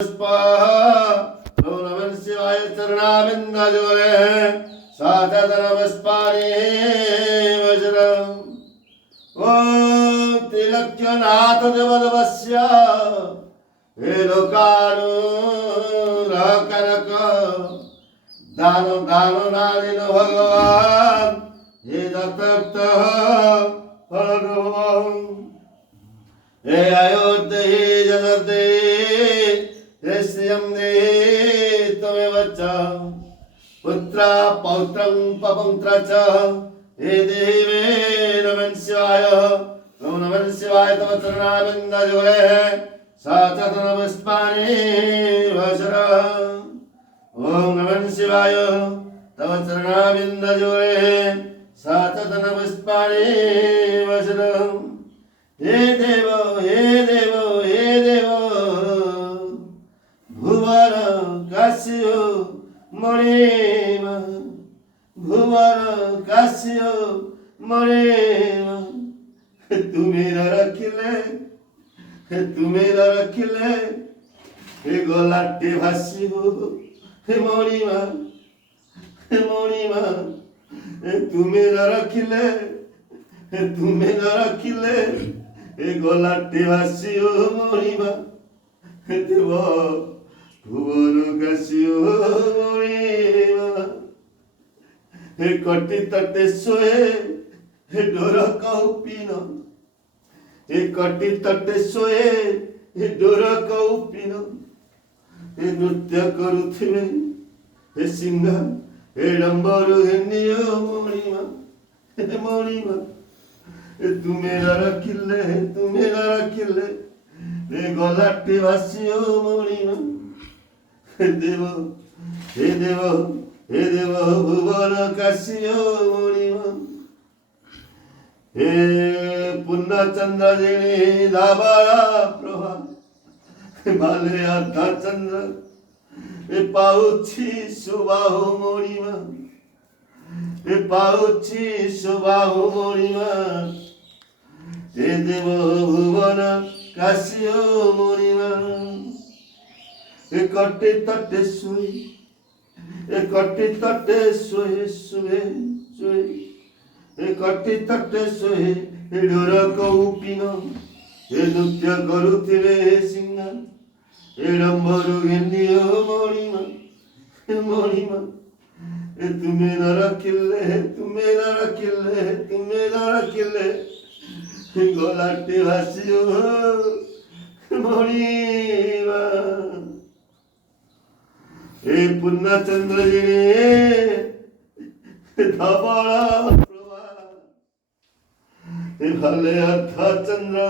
नमः शिवाय चरणाबिंदजोरे सातत नमस्पारे वज्रम ओम त्रिलक्ष्यनाथ देवदेवस्य हे लोकानुराकरक दानो दानो नादिनो भगवान हे दत्त भगवान हे अयोध्या हे जगते श्रियं दे त्वमेव च पुत्रा पौत्रं पपुत्र च हे देवे नमः शिवाय तव चरणाबिंदजोरे सातत नमस्पारे वज्र ओम नमः शिवाय तव चरणाबिंदजोरे सातत नमस्पारे वज्र हे देव हे देव हे देव भुवर काश्यो मणिम भुवर काश्यो मणिम तुम्हें रखिले हे गोलाटे भासियो हे मणिमा तुम्हें रखिले हे गोलाटे भासियो मणिमा देव भुवन काश्यो मणिमा हे कटी तटे सोए हे डोर कौपिन हे कटी तटे सोए हे डोर कौपिन हे नृत्य करुथिबे हे सिंह हे डंबर हेनियो मणिमा तुम्हें रखिले हे गलाटे भासियो मणिमा देव हे देव भुवन काश्यो मणिमा हे पूर्णचंद्र जिणी धाबाळा प्रभा भाले अर्धा चंद्र हे पाऊची सुबाहु मणिमा हे पाऊची सुबाहु मणिमा हे देव भुवन काश्यो मणिमा हे कटे तटे सोई हे कटे तटे सोए हे कटे तटे सोए हे डोर कौपिन हे नृत्य करुथिबे हे सिंह हे डंबरु घेनियो मणिमा हे तुम्हें न रखिले हे गोलाटे भासियो मणिमा हे पूर्णचंद्र जिणी धाबाळा प्रभा हे भाले अर्धा चंद्र